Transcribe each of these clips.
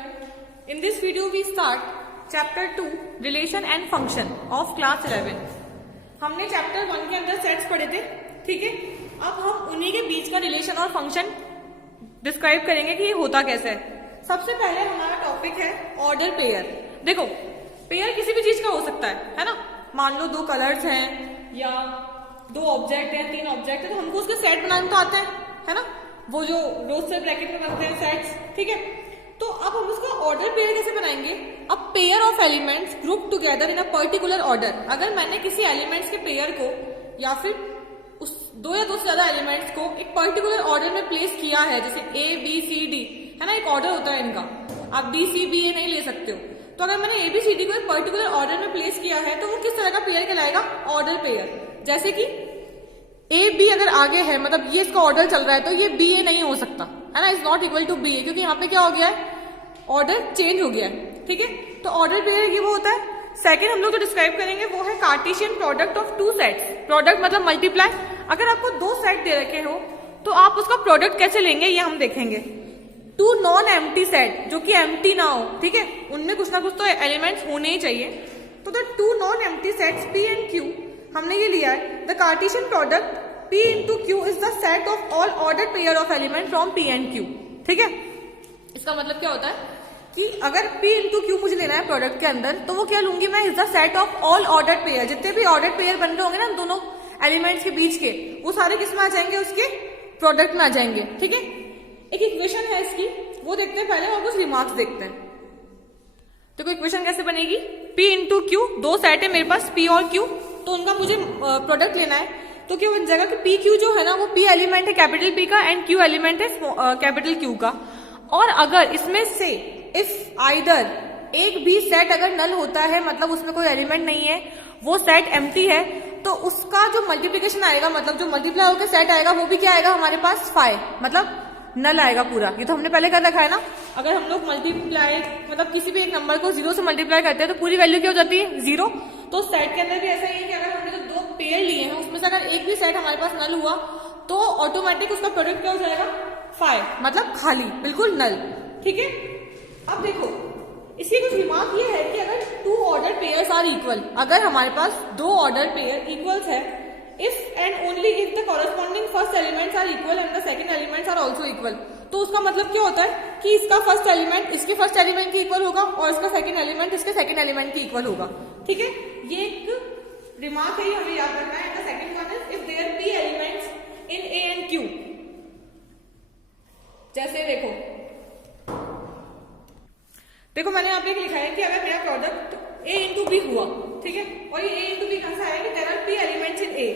In this video we start chapter 2 relation and function of class 11. हमने chapter 1 के अंदर sets पढ़े थे, ठीक है। अब हम उन्हीं के बीच का रिलेशन और फंक्शन डिस्क्राइब करेंगे कि ये होता कैसे है। सबसे पहले हमारा टॉपिक है ऑर्डर पेयर। देखो, पेयर किसी भी चीज का हो सकता है ना। मान लो दो कलर्स हैं या दो ऑब्जेक्ट हैं, तीन ऑब्जेक्ट है, तो हमको उसके सेट बनाने तो आता है ना। वो जो रोज से ब्रैकेट में बनते हैं सेट्स, ठीक है। तो अब हम उसका ऑर्डर पेयर कैसे बनाएंगे। अब pair of elements group together in a particular order. अगर मैंने किसी एलिमेंट्स के पेयर को या फिर उस दो या दो से ज्यादा एलिमेंट्स को एक पर्टिकुलर ऑर्डर में प्लेस किया है, जैसे ए बी सी डी है ना, एक ऑर्डर होता है इनका, आप डी सी बी ए नहीं ले सकते हो। तो अगर मैंने ए बी सी डी को एक पर्टिकुलर ऑर्डर में प्लेस किया है तो वो किस तरह का पेयर कहलाएगा, ऑर्डर पेयर। जैसे कि ए बी अगर आगे है, मतलब ये इसका ऑर्डर चल रहा है, तो ये बी ए नहीं हो सकता है ना, is not equal to b a, क्योंकि यहाँ पे क्या हो गया है, ऑर्डर चेंज हो गया है, ठीक है। तो ऑर्डर पेयर ये वो होता है। सेकंड हम लोग जो डिस्क्राइब करेंगे वो है Cartesian product of two sets. Product मतलब मल्टीप्लाई। अगर आपको दो सेट दे रखे हो तो आप उसका प्रोडक्ट कैसे लेंगे ये हम देखेंगे। टू नॉन एम्प्टी सेट, जो कि एम्प्टी ना हो, ठीक है, उनमें कुछ ना कुछ तो एलिमेंट्स होने ही चाहिए। तो the two non empty sets P and Q हमने ये लिया है। The Cartesian product P into Q is the set of all ordered pair of element from P and Q, ठीक है। इसका मतलब क्या होता है कि अगर P into Q मुझे लेना है प्रोडक्ट के अंदर, तो वो क्या लूंगी मैं, is the set of all ordered pair. जितने भी ऑर्डर्ड पेयर बन रहे होंगे ना दोनों एलिमेंट्स के बीच के, वो सारे किस में आ जाएंगे, उसके प्रोडक्ट में आ जाएंगे, ठीक है। एक इक्वेशन है इसकी, वो देखते हैं पहले और कुछ रिमार्क्स देखते हैं। तो इक्वेशन कैसे बनेगी, P into Q, दो सेट है मेरे पास P और Q, तो उनका मुझे प्रोडक्ट लेना है। तो क्या बन जाएगा कि पी क्यू जो है ना, वो पी एलिमेंट है कैपिटल पी का एंड क्यू एलिमेंट है कैपिटल क्यू का। और अगर इसमें से इफ आइदर एक भी सेट अगर नल होता है, मतलब उसमें कोई एलिमेंट नहीं है, वो सेट एम्प्टी है, तो उसका जो मल्टीप्लीकेशन आएगा, मतलब जो मल्टीप्लाई होकर सेट आएगा, वो भी क्या आएगा हमारे पास, 5, मतलब नल आएगा पूरा। ये तो हमने पहले कर रखा है ना। अगर हम लोग मल्टीप्लाई मतलब किसी भी एक नंबर को 0 से मल्टीप्लाई करते हैं तो पूरी वैल्यू क्या हो जाती है, 0। तो सेट के अंदर भी ऐसा ही है कि अगर हमने जो दो पेयर लिए हैं उसमें से अगर एक भी सेट हमारे पास नल हुआ तो ऑटोमेटिक उसका प्रोडक्ट क्या हो जाएगा, 5, मतलब खाली, बिल्कुल नल, ठीक है। अब देखो, इसकी कुछ रिमार्क ये है कि अगर two order pairs are equal, अगर हमारे पास दो ऑर्डर पेयर इक्वल्स है, if and only if the corresponding first elements are equal and the second elements are also equal, तो उसका मतलब क्या होता है कि इसका फर्स्ट एलिमेंट इसके फर्स्ट एलिमेंट के इक्वल होगा और इसका सेकंड एलिमेंट इसके सेकंड एलिमेंट के इक्वल होगा, ठीक है। ये एक रिमार्क है, ये हमें याद रखना है। The second one is if there p elements in A and q. जैसे देखो मैंने यहाँ पे लिखा है कि अगर मेरा प्रोडक्ट ए इंटू बी हुआ, ठीक है, और ये ए इंटू बी कहां से आया कि there are p elements in a.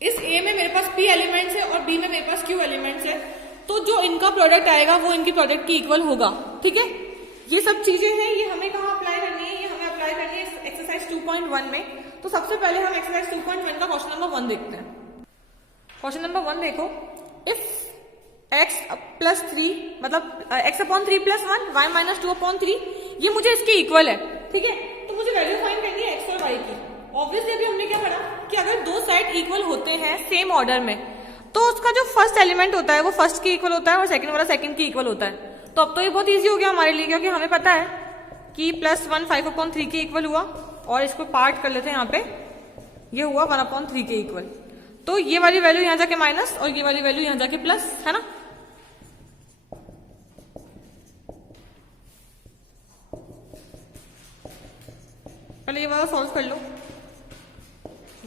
इस ए में मेरे पास पी एलिमेंट्स है और बी में मेरे पास क्यू एलिमेंट्स है, तो जो इनका प्रोडक्ट आएगा वो इनकी प्रोडक्ट की इक्वल होगा, ठीक है। ये सब चीजें हैं, ये हमें कहाँ अप्लाई करनी है, ये हमें अप्लाई करनी है एक्सरसाइज 2.1 में। तो सबसे पहले हम एक्सरसाइज 2.1 का क्वेश्चन नंबर 1 देखते हैं। क्वेश्चन नंबर 1 देखो, इफ x प्लस 3 मतलब x upon 3 plus 1 y minus 2 upon 3, ये मुझे इसके इक्वल है, ठीक है। तो मुझे वैल्यू फाइंड करनी है x और y की। ऑब्वियसली अभी हमने क्या पढ़ा कि अगर दो सेट इक्वल होते हैं सेम ऑर्डर में, तो उसका जो फर्स्ट एलिमेंट होता है वो फर्स्ट के इक्वल होता है और सेकंड वाला सेकंड के इक्वल होता है। तो अब तो ये बहुत इजी हो गया हमारे लिए, क्योंकि हमें पता है कि प्लस 1 5/3 के इक्वल हुआ, और इसको पार्ट कर लेते हैं यहाँ पे, ये हुआ 1/3 के इक्वल। तो ये वाली वैल्यू यहाँ जाके माइनस और ये वाली वैल्यू यहाँ जाके प्लस, है ना। पहले ये वाला सॉल्व कर लो।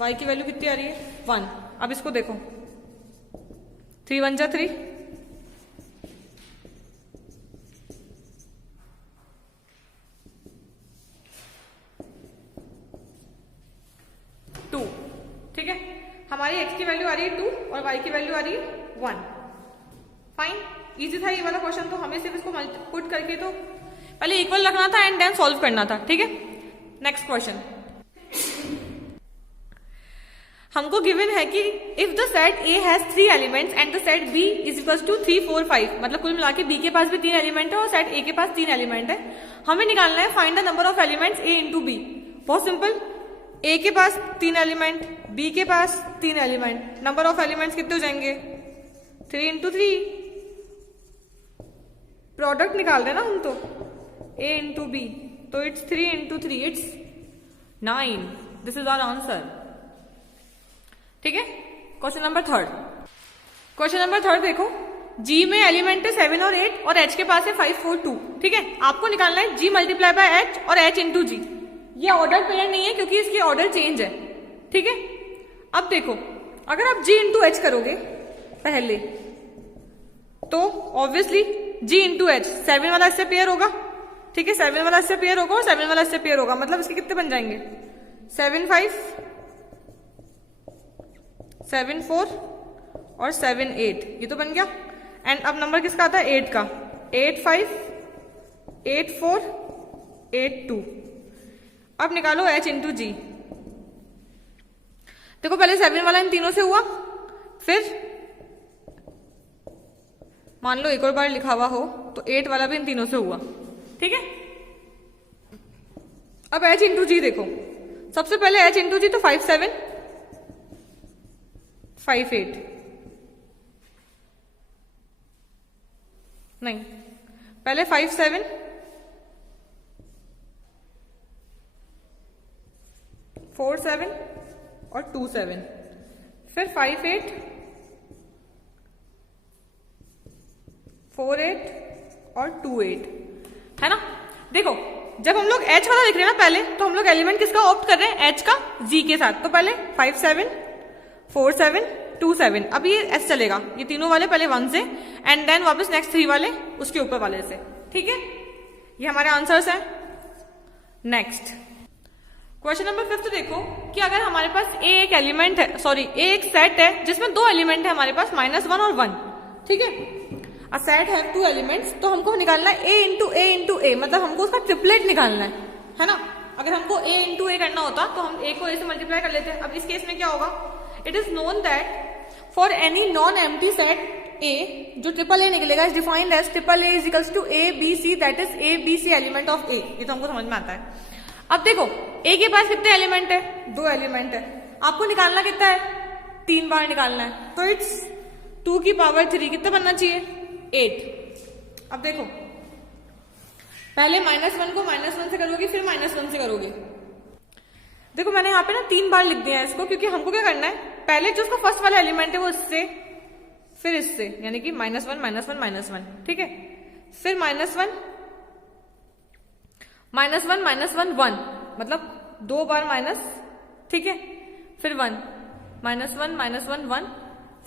y की वैल्यू कितनी आ रही है, 1। अब इसको देखो, 3 1 जा 3, 2, ठीक है। हमारी x की वैल्यू आ रही है 2 और y की वैल्यू आ रही है 1। फाइन, इजी था ये वाला क्वेश्चन। तो हमें सिर्फ इसको पुट करके तो पहले इक्वल रखना था एंड देन सॉल्व करना था, ठीक है। नेक्स्ट क्वेश्चन, हमको गिवन है कि if the set A has 3 elements and the set B is equal to 3 4 5, मतलब कुल मिला के B के पास भी 3 एलिमेंट है और सेट A के पास 3 एलिमेंट है। हमें निकालना है find the number of elements A into B। बहुत सिंपल, A के पास 3 एलिमेंट, B के पास 3 एलिमेंट, नंबर ऑफ एलिमेंट्स कितने हो जाएंगे, 3 इंटू 3, प्रोडक्ट निकाल रहे हैं ना हम, तो a इंटू बी, तो it's 3 into 3 it's 9। This is our answer. ठीक है, question number third. Question number third देखो, G में एलिमेंट है 7 और 8 और H के पास है 5 4 2। ठीक है, आपको निकालना है G मल्टीप्लाई बाय H और H इंटू जी। ये ऑर्डर पेयर नहीं है क्योंकि इसकी ऑर्डर चेंज है। ठीक है, अब देखो अगर आप G इंटू H करोगे पहले तो ऑब्वियसली G इंटू H 7 वाला इससे पेयर होगा। ठीक है, 7 वाला इससे पेयर होगा और 7 वाला इससे पेयर होगा, मतलब इसके कितने बन जाएंगे 7 5 7 4 और 7 8, ये तो बन गया। एंड अब नंबर किसका आता है 8 का, 8 5 8 4 8 2। अब निकालो H इंटू जी। देखो पहले 7 वाला इन तीनों से हुआ, फिर मान लो एक और बार लिखा हुआ हो तो 8 वाला भी इन तीनों से हुआ। ठीक है, अब H इंटू जी देखो, सबसे पहले H इंटू जी तो 5 7 5 8 नहीं, पहले 5 7 4 7 और 2 7, फिर 5 8 4 8 और 2 8, है ना। देखो जब हम लोग H वाला लिख रहे हैं ना पहले, तो हम लोग एलिमेंट किसका ऑप्ट कर रहे हैं, H का G के साथ। तो पहले 5 7 4 7 2 7, अब ये S चलेगा, ये तीनों वाले पहले 1 से एंड देन वापस नेक्स्ट 3 वाले उसके ऊपर वाले से। ठीक है, ये हमारे आंसर्स हैं। नेक्स्ट क्वेश्चन नंबर 5 देखो कि अगर हमारे पास A एक एलिमेंट है, सॉरी A एक सेट है जिसमें 2 एलिमेंट है हमारे पास -1 और 1। ठीक है, अ सेट हैव 2 एलिमेंट्स, तो हमको निकालना है A इंटू A, मतलब हमको उसका ट्रिपलेट निकालना है ना। अगर हमको A इंटू A करना होता तो हम A को A से मल्टीप्लाई कर लेते हैं। अब इस केस में क्या होगा, it is known that for any non empty set A, जो ट्रिपल A निकलेगा is defined as triple A is equals to A B C, that is A B C element of A। ये तो हमको समझ में आता है। अब देखो A के पास कितने एलिमेंट है, 2 एलिमेंट है, आपको निकालना कितना है, 3 बार निकालना है, तो इट्स 2 की पावर 3 कितना बनना चाहिए 8। अब देखो पहले -1 को -1 से करोगे, फिर -1 से करोगे। देखो मैंने यहाँ पे ना 3 बार लिख दिया है इसको, क्योंकि हमको क्या करना है, पहले जो उसका फर्स्ट वाला एलिमेंट है वो इससे, फिर इससे, यानी कि -1 -1 -1। ठीक है, फिर -1 1 मतलब 2 बार माइनस। ठीक है, फिर 1 -1 -1 1,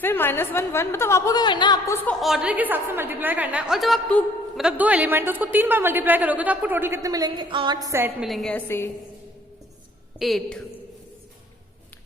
फिर -1 1, मतलब आपको क्या करना है, आपको उसको ऑर्डर के हिसाब से मल्टीप्लाई करना है। और जब आप 2 एलिमेंट उसको 3 बार मल्टीप्लाई करोगे तो आपको टोटल कितने मिलेंगे, 8 सेट मिलेंगे, ऐसे 8।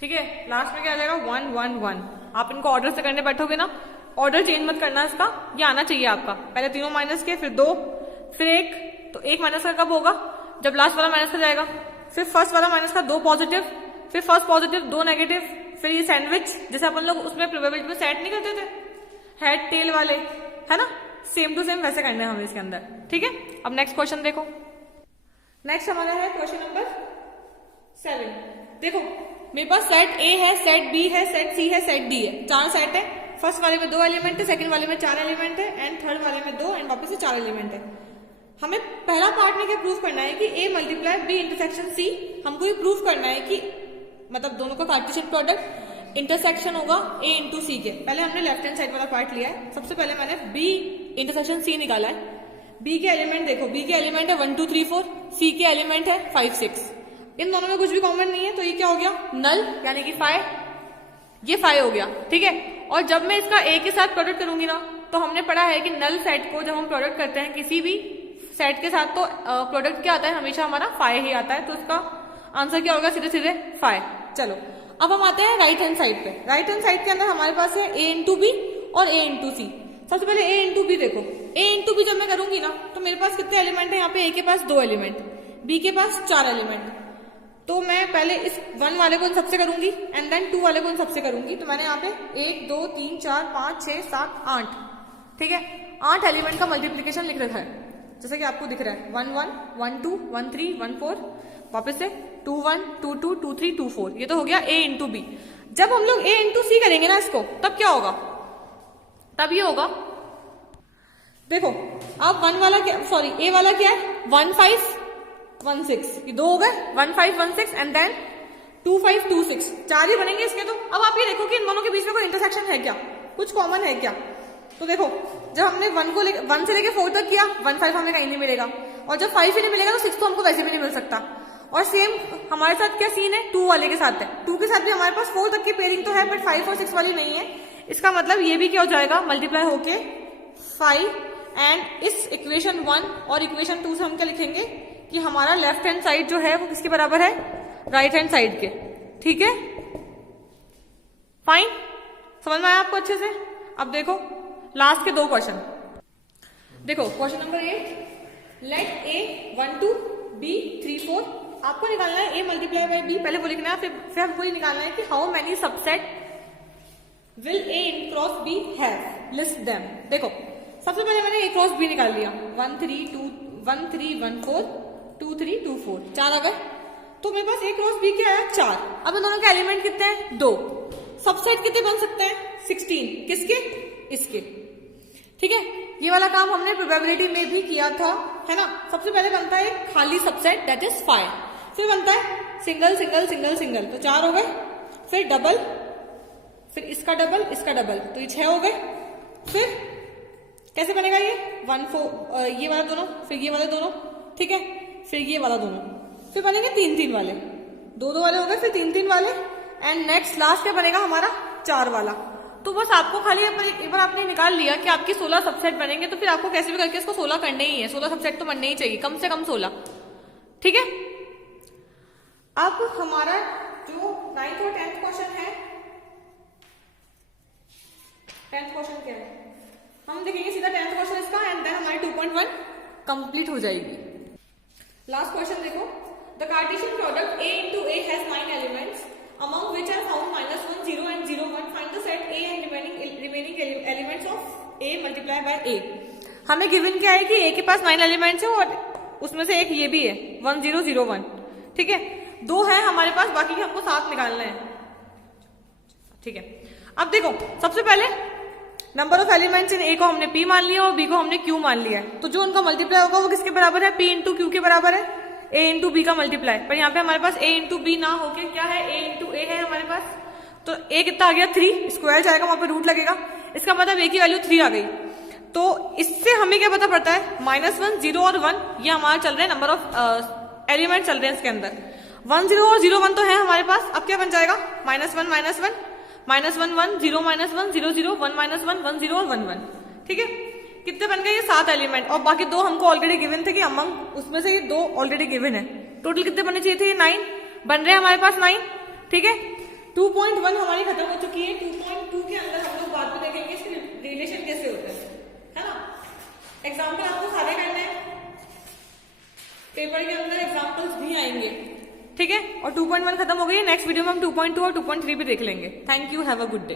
ठीक है, लास्ट में क्या आ जाएगा 1 1 1। आप इनको ऑर्डर से करने बैठोगे ना, ऑर्डर चेंज मत करना इसका, ये आना चाहिए आपका, पहले तीनों माइनस के, फिर 2, फिर 1। तो 1 माइनस का कब होगा, जब लास्ट वाला माइनस का जाएगा, फिर फर्स्ट वाला माइनस का 2 पॉजिटिव, फिर फर्स्ट पॉजिटिव 2 नेगेटिव, फिर ये सैंडविच जैसे अपन लोग उसमें प्रोबेबिलिटी में सेट नहीं करते थे, हेड टेल वाले, है ना, सेम टू सेम वैसे करने हैं हमें इसके अंदर। ठीक है, अब नेक्स्ट क्वेश्चन देखो। नेक्स्ट हमारा है क्वेश्चन नंबर 7। देखो मेरे पास सेट A है, सेट B है, सेट C है, सेट D है, 4 सेट है। फर्स्ट वाले में 2 एलिमेंट है, सेकंड वाले में 4 एलिमेंट है, एंड थर्ड वाले में 2 एंड वापस से 4 एलिमेंट है। हमें पहला पार्ट में क्या प्रूव करना है कि A multiply B intersection C। हमको ये प्रूव करना है कि मतलब दोनों का कार्टेशियन प्रोडक्ट इंटरसेक्शन होगा A इंटू C के। पहले हमने लेफ्ट हैंड साइड वाला पार्ट लिया है, सबसे पहले मैंने B इंटरसेक्शन C निकाला है। B के एलिमेंट देखो, B के एलिमेंट है 1 2 3 4, C के एलिमेंट है 5 6। इन दोनों में कुछ भी कॉमन नहीं है, तो ये क्या हो गया, नल, यानी कि 5, ये 5 हो गया। ठीक है, और जब मैं इसका A के साथ प्रोडक्ट करूंगी ना, तो हमने पढ़ा है कि नल सेट को जब हम प्रोडक्ट करते हैं किसी भी सेट के साथ, तो प्रोडक्ट क्या आता है, हमेशा हमारा 5 ही आता है। तो इसका आंसर क्या होगा, सीधे सीधे 5। चलो अब हम आते हैं राइट हैंड साइड पे। राइट हैंड साइड के अंदर हमारे पास है A इंटू बी और A इंटू सी। सबसे पहले A इंटू बी देखो, A इंटू बी जब मैं करूंगी ना, तो मेरे पास कितने एलिमेंट है, यहाँ पे A के पास 2 एलिमेंट, B के पास 4 एलिमेंट। तो मैं पहले इस 1 वाले को इन सबसे करूंगी एंड देन 2 वाले को इन सबसे करूंगी। तो मैंने यहाँ पे 1 2 3 4 5 6 7 8, ठीक है, 8 एलिमेंट का मल्टीप्लीकेशन लिख रखा है, जैसा कि आपको दिख रहा है 1 1 1 2 1 3 1 4, वापस से 2 1 2 2 2 3 2 4। ये तो हो गया A इंटू बी। जब हम लोग A इंटू सी करेंगे ना इसको, तब क्या होगा, तब ये होगा, देखो अब 1 वाला क्या, सॉरी ए वाला क्या है, 1 5 1 6, ये दो हो गए, 1 5 1 6 एंड देन 2 5 2 6, चार ही बनेंगे इसके। तो अब आप ये देखो कि इन दोनों के बीच में कोई इंटरसेक्शन है क्या, कुछ कॉमन है क्या। तो देखो जब हमने 1 से लेके 4 तक किया, 1 5 हमें कहीं नहीं मिलेगा, और जब 5 ही नहीं मिलेगा तो 6 तो हमको वैसे भी नहीं मिल सकता। और सेम हमारे साथ क्या सीन है, 2 वाले के साथ है, 2 के साथ भी हमारे पास 4 तक की पेयरिंग तो है बट 5 और 6 वाली नहीं है। इसका मतलब ये भी क्या हो जाएगा, मल्टीप्लाई होके 5, एंड इस इक्वेशन 1 और इक्वेशन 2 से हम क्या लिखेंगे कि हमारा लेफ्ट हैंड साइड जो है वो किसके बराबर है, राइट हैंड साइड के। ठीक है, फाइन, समझ में आया आपको अच्छे से। अब देखो लास्ट के दो क्वेश्चन, देखो क्वेश्चन नंबर 8, लेट ए 1 2 बी 3 4, आपको निकालना है ए मल्टीप्लाई बाय बी, पहले वो लिखना है, फिर हमको ये निकालना है कि how many subset will A in cross B have, list them. देखो सबसे पहले मैंने ए क्रॉस बी निकाल लिया, 1 3 2 1 3 1 4 2 3 2 4, 4 आ गए। तो मेरे पास ए क्रॉस बी क्या आया, 4। अब इन दोनों के एलिमेंट कितने हैं, 2। सबसेट कितने बन सकते हैं, 16, किसके, इसके। ठीक है, ये वाला काम हमने प्रोबेबिलिटी में भी किया था, है ना। सबसे पहले बनता है एक खाली सबसेट दैट इज 5, फिर बनता है सिंगल सिंगल सिंगल सिंगल, तो 4 हो गए, फिर डबल, फिर इसका डबल इसका डबल, तो ये 6 हो गए। फिर कैसे बनेगा ये 1 4, ये वाला दोनों, फिर ये वाले दोनों, ठीक है, फिर ये वाला दोनों, फिर बनेंगे 3 3 वाले, 2 2 वाले हो गए, फिर 3 3 वाले, एंड नेक्स्ट लास्ट क्या बनेगा हमारा 4 वाला। तो बस आपको खाली एक बार आपने निकाल लिया कि आपकी 16 सबसेट बनेंगे, तो फिर आपको कैसे भी करके इसको 16 करने ही है, 16 सबसेट तो बनने ही चाहिए, कम से कम 16। ठीक है, अब हमारा जो 9th और 10th क्वेश्चन है, 10th क्वेश्चन क्या है, हम देखेंगे सीधा 10th क्वेश्चन इसका, एंड देन हमारी 2.1 कंप्लीट हो जाएगी। लास्ट क्वेश्चन देखो, the Cartesian product a into a has 9 elements among which are found -1 0 and 0 1, find the set a and remaining elements of a multiply by a। हमें given क्या है कि a के पास 9 elements है और उसमें से एक ये भी है 1 0 0 1, ठीक है, 2 है हमारे पास, बाकी के हमको 7 निकालना है। ठीक है, अब देखो सबसे पहले नंबर ऑफ एलिमेंट्स इन ए को हमने p मान लिया और b को हमने q मान लिया है, तो जो उनका मल्टीप्लाई होगा वो किसके बराबर है, p इंटू क्यू के बराबर है, a इंटू बी का मल्टीप्लाई। पर यहाँ पे हमारे पास a इंटू बी ना होके क्या है, a इंटू a है हमारे पास, तो a कितना आ गया 3, स्क्वायर जाएगा वहां पे रूट लगेगा, इसका मतलब a की वैल्यू 3 आ गई। तो इससे हमें क्या पता पड़ता है, -1 0 और 1 ये हमारा चल रहे हैं, नंबर ऑफ एलिमेंट चल रहे हैं इसके अंदर, 1 0 और 0 1 तो है हमारे पास। अब क्या बन जाएगा, -1 -1 -1 -1 0 -1 0 0 1 -1 1 0 और 1 1। ठीक है, कितने बन गए, ये 7 एलिमेंट, और बाकी 2 हमको ऑलरेडी गिवन थे कि अमंग, उसमें से ये 2 ऑलरेडी गिवन है। टोटल कितने बनने चाहिए थे, ये 9 बन रहे हैं हमारे पास 9। ठीक है, 2.1 हमारी खत्म हो चुकी है। 2.2 के अंदर हम लोग बाद में देखेंगे इसके रिलेशन कैसे होते हैं, है ना। एग्जाम्पल आपको सारे करने हैं, पेपर के अंदर एग्जाम्पल्स भी आएंगे। ठीक है, और 2.1 खत्म हो गई है, नेक्स्ट वीडियो में हम 2.2 और 2.3 भी देख लेंगे। Thank you, have a good day.